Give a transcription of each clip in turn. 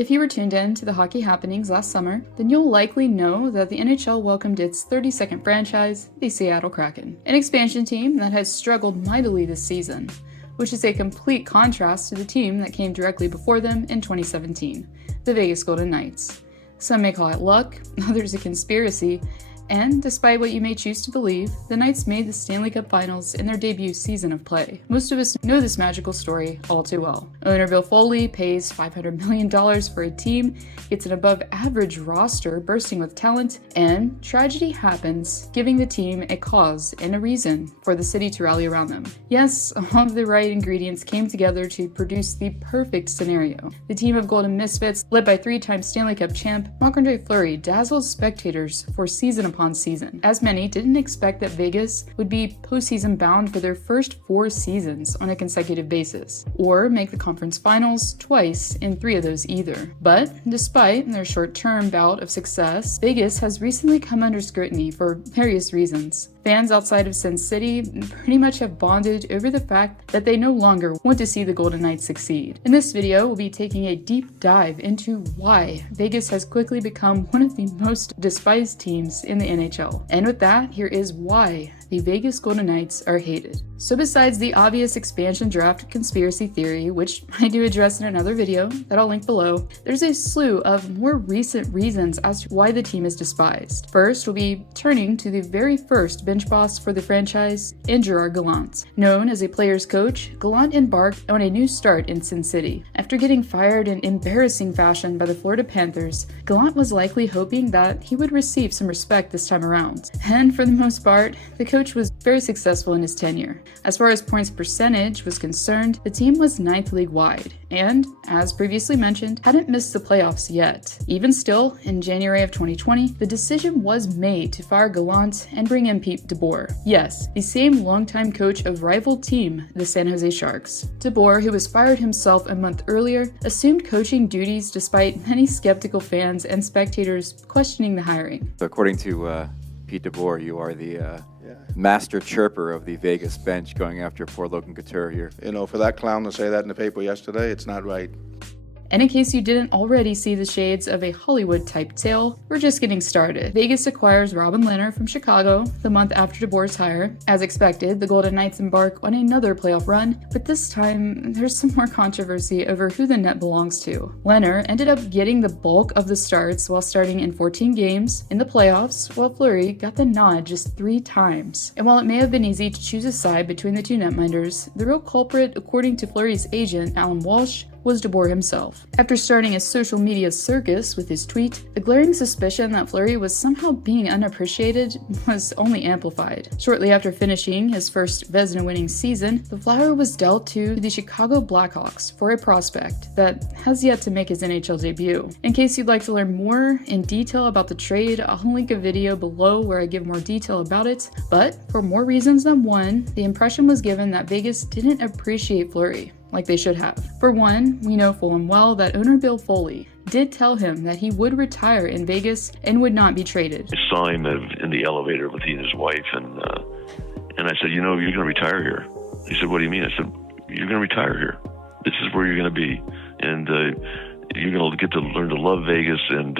If you were tuned in to the hockey happenings last summer, then you'll likely know that the NHL welcomed its 32nd franchise, the Seattle Kraken, an expansion team that has struggled mightily this season, which is a complete contrast to the team that came directly before them in 2017, the Vegas Golden Knights. Some may call it luck, others a conspiracy, and despite what you may choose to believe, the Knights made the Stanley Cup Finals in their debut season of play. Most of us know this magical story all too well. Owner Bill Foley pays $500 million for a team, gets an above-average roster bursting with talent, and tragedy happens, giving the team a cause and a reason for the city to rally around them. Yes, all of the right ingredients came together to produce the perfect scenario. The team of Golden Misfits, led by three-time Stanley Cup champ Marc-Andre Fleury, dazzled spectators for season upon season, as many didn't expect that Vegas would be postseason bound for their first 4 seasons on a consecutive basis, or make the conference finals twice in 3 of those either. But despite their short-term bout of success, Vegas has recently come under scrutiny for various reasons. Fans outside of Sin City pretty much have bonded over the fact that they no longer want to see the Golden Knights succeed. In this video, we'll be taking a deep dive into why Vegas has quickly become one of the most despised teams in the NHL. And with that, here is why the Vegas Golden Knights are hated. So besides the obvious expansion draft conspiracy theory, which I do address in another video that I'll link below, there's a slew of more recent reasons as to why the team is despised. First, we'll be turning to the very first bench boss for the franchise in Gerard Gallant. Known as a player's coach, Gallant embarked on a new start in Sin City. After getting fired in embarrassing fashion by the Florida Panthers, Gallant was likely hoping that he would receive some respect this time around. And for the most part, the coach was very successful in his tenure. As far as points percentage was concerned, the team was 9th league-wide, and, as previously mentioned, hadn't missed the playoffs yet. Even still, in January of 2020, the decision was made to fire Gallant and bring in DeBoer. Yes, the same longtime coach of rival team, the San Jose Sharks. DeBoer, who was fired himself a month earlier, assumed coaching duties despite many skeptical fans and spectators questioning the hiring. According to Pete DeBoer, you are the master chirper of the Vegas bench going after poor Logan Couture here. You know, for that clown to say that in the paper yesterday, it's not right. And in case you didn't already see the shades of a Hollywood-type tale, we're just getting started. Vegas acquires Robin Lehner from Chicago the month after DeBoer's hire. As expected, the Golden Knights embark on another playoff run, but this time, there's some more controversy over who the net belongs to. Lehner ended up getting the bulk of the starts while starting in 14 games in the playoffs, while Fleury got the nod just 3 times. And while it may have been easy to choose a side between the two netminders, the real culprit, according to Fleury's agent, Alan Walsh, was DeBoer himself. After starting a social media circus with his tweet, the glaring suspicion that Fleury was somehow being unappreciated was only amplified. Shortly after finishing his first Vezina-winning season, the flower was dealt to the Chicago Blackhawks for a prospect that has yet to make his NHL debut. In case you'd like to learn more in detail about the trade, I'll link a video below where I give more detail about it, but for more reasons than one, the impression was given that Vegas didn't appreciate Fleury like they should have. For one, we know full and well that owner Bill Foley did tell him that he would retire in Vegas and would not be traded. I saw him in the elevator with he and his wife, and I said, you know, you're going to retire here. He said, what do you mean? I said, you're going to retire here. This is where you're going to be, and you're going to get to learn to love Vegas, and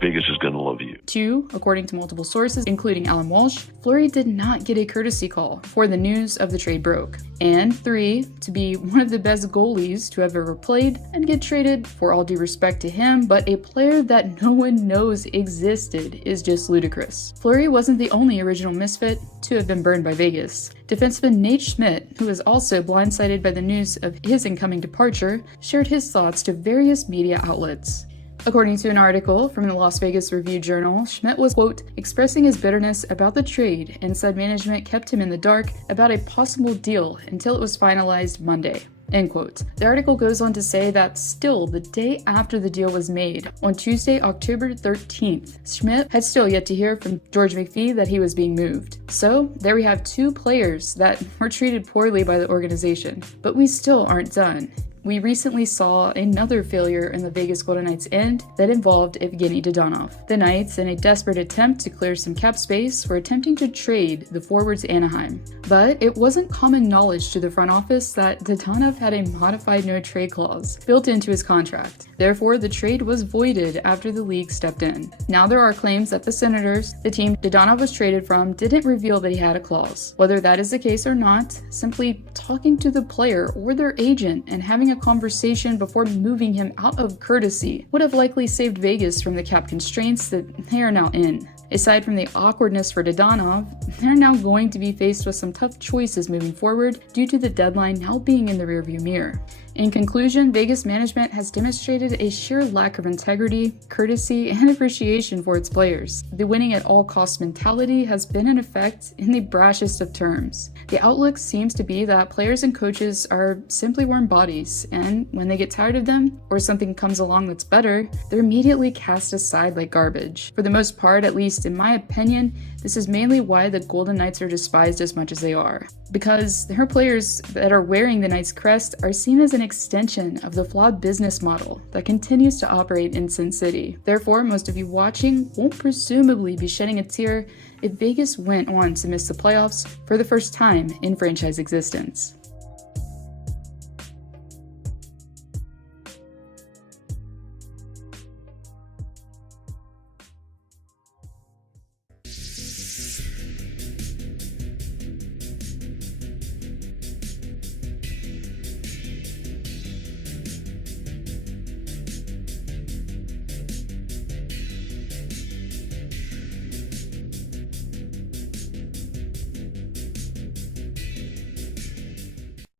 Vegas is going to love you. 2, according to multiple sources, including Alan Walsh, Fleury did not get a courtesy call before the news of the trade broke. And 3, to be one of the best goalies to have ever played and get traded, for all due respect to him, but a player that no one knows existed is just ludicrous. Fleury wasn't the only original misfit to have been burned by Vegas. Defenseman Nate Schmidt, who was also blindsided by the news of his incoming departure, shared his thoughts to various media outlets. According to an article from the Las Vegas Review-Journal, Schmidt was, quote, expressing his bitterness about the trade and said management kept him in the dark about a possible deal until it was finalized Monday. End quote. The article goes on to say that still the day after the deal was made, on Tuesday, October 13th, Schmidt had still yet to hear from George McPhee that he was being moved. So there we have 2 players that were treated poorly by the organization, but we still aren't done. we recently saw another failure in the Vegas Golden Knights' end that involved Evgeny Dodonov. The Knights, in a desperate attempt to clear some cap space, were attempting to trade the forward to Anaheim. But it wasn't common knowledge to the front office that Dodonov had a modified no-trade clause built into his contract. Therefore, the trade was voided after the league stepped in. Now there are claims that the Senators, the team Dodonov was traded from, didn't reveal that he had a clause. Whether that is the case or not, simply talking to the player or their agent and having a conversation before moving him out of courtesy would have likely saved Vegas from the cap constraints that they are now in. Aside from the awkwardness for Dodonov, they're now going to be faced with some tough choices moving forward due to the deadline now being in the rearview mirror. In conclusion, Vegas management has demonstrated a sheer lack of integrity, courtesy, and appreciation for its players. The winning at all costs mentality has been in effect in the brashest of terms. The outlook seems to be that players and coaches are simply warm bodies, and when they get tired of them, or something comes along that's better, they're immediately cast aside like garbage. For the most part, at least in my opinion, this is mainly why the Golden Knights are despised as much as they are. Because their players that are wearing the Knights crest are seen as an extension of the flawed business model that continues to operate in Sin City. Therefore, most of you watching won't presumably be shedding a tear if Vegas went on to miss the playoffs for the first time in franchise existence.